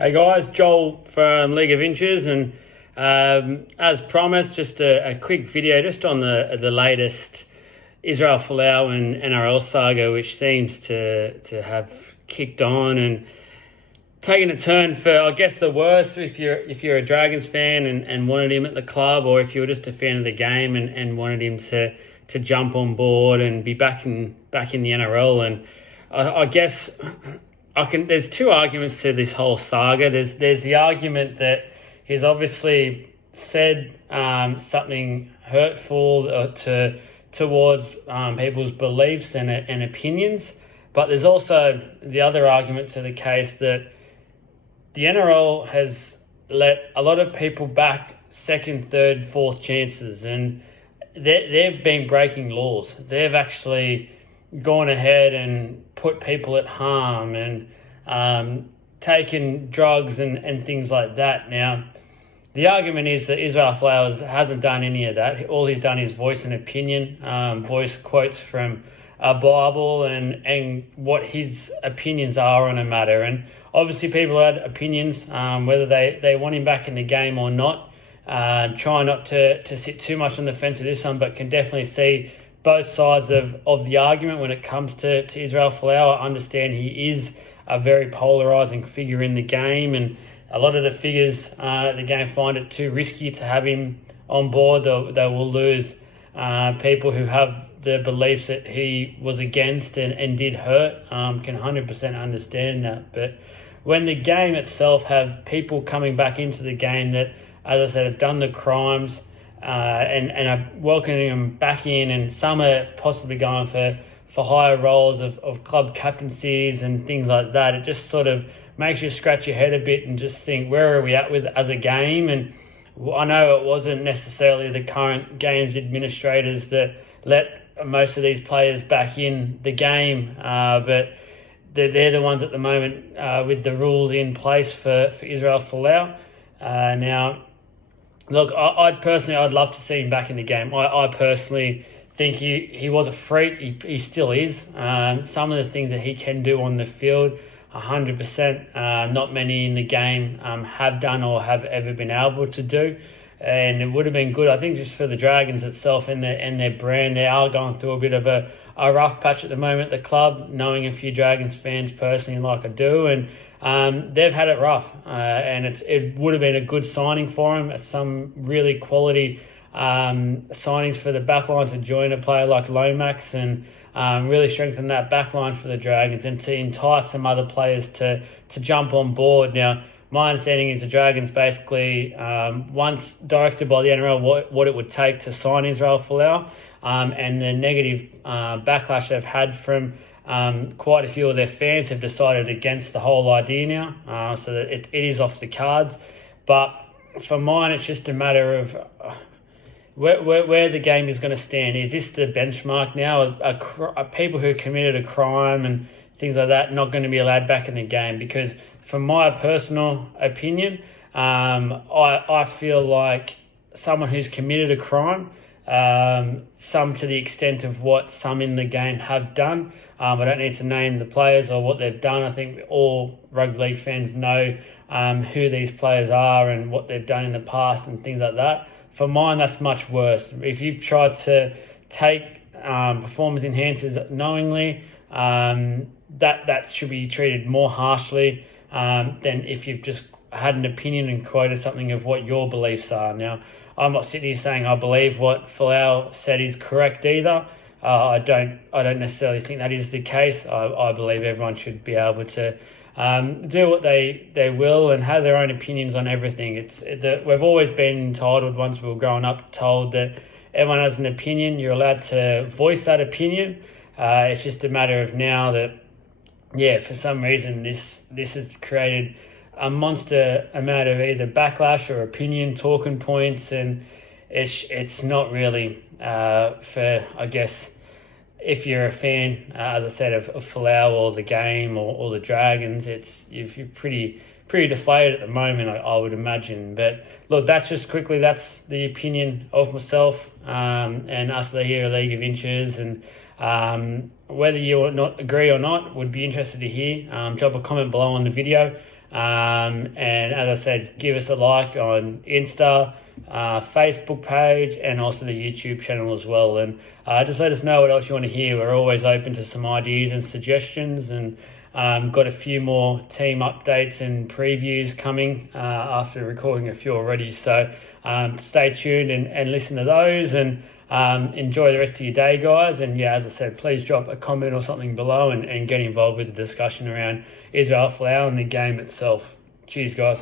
Hey guys, Joel from League of Inches, and as promised, just a quick video just on the latest Israel Folau and NRL saga, which seems to have kicked on and taken a turn for, I guess, the worst if you're a Dragons fan and wanted him at the club, or if you were just a fan of the game and wanted him to jump on board and be back in the NRL. And I guess there's two arguments to this whole saga. There's the argument that he's obviously said something hurtful towards people's beliefs and opinions, but there's also the other argument to the case that the NRL has let a lot of people back second, third, fourth chances, and they've been breaking laws. They've actually gone ahead and put people at harm and taken drugs and things like that. Now, the argument is that Israel Folau hasn't done any of that. All he's done is voice an opinion, voice quotes from a Bible and what his opinions are on a matter. And obviously people had opinions, whether they want him back in the game or not. Try not to sit too much on the fence with this one, but can definitely see both sides of the argument when it comes to Israel Folau. I understand he is a very polarising figure in the game, and a lot of the figures the game find it too risky to have him on board. They will lose people who have the beliefs that he was against and did hurt. Can 100% understand that. But when the game itself have people coming back into the game that, as I said, have done the crimes and are welcoming them back in, and some are possibly going for higher roles of club captaincies and things like that, it just sort of makes you scratch your head a bit and just think, where are we at with as a game? And I know it wasn't necessarily the current games administrators that let most of these players back in the game, but they're the ones at the moment with the rules in place for Israel Folau. Now, look, I'd love to see him back in the game. I personally think he was a freak. He still is. Some of the things that he can do on the field, 100%, not many in the game have done or have ever been able to do. And it would have been good, I think, just for the Dragons itself and their brand. They are going through a bit of a rough patch at the moment at the club, knowing a few Dragons fans personally like I do. And they've had it rough. And it would have been a good signing for him. Some really quality signings for the backline to join a player like Lomax and really strengthen that backline for the Dragons and to entice some other players to jump on board. Now, my understanding is the Dragons basically, once directed by the NRL what it would take to sign Israel Folau, and the negative backlash they've had from quite a few of their fans have decided against the whole idea now, so that it is off the cards. But for mine, it's just a matter of where the game is going to stand. Is this the benchmark now? Are people who committed a crime and things like that not going to be allowed back in the game? Because from my personal opinion, I feel like someone who's committed a crime, some to the extent of what some in the game have done. I don't need to name the players or what they've done. I think all rugby league fans know who these players are and what they've done in the past and things like that. For mine, that's much worse. If you've tried to take performance enhancers knowingly, that should be treated more harshly than if you've just had an opinion and quoted something of what your beliefs are. Now, I'm not sitting here saying I believe what Folau said is correct either. I don't necessarily think that is the case. I believe everyone should be able to do what they will and have their own opinions on everything. We've always been entitled, once we were growing up, told that everyone has an opinion. You're allowed to voice that opinion. It's just a matter of now that, for some reason, this has created a monster amount of either backlash or opinion talking points, and it's not really for, I guess, if you're a fan, as I said, of Folau or the game or the Dragons, you're pretty deflated at the moment, I would imagine. But look, that's the opinion of myself and us here at League of Inches, and whether you not agree or not, would be interested to hear. Drop a comment below on the video. And as I said, give us a like on Insta, Facebook page, and also the YouTube channel as well. And just let us know what else you want to hear. We're always open to some ideas and suggestions, and got a few more team updates and previews coming after recording a few already. So stay tuned and listen to those, and enjoy the rest of your day, guys. And yeah, as I said, please drop a comment or something below and get involved with the discussion around Israel Folau and the game itself. Cheers, guys.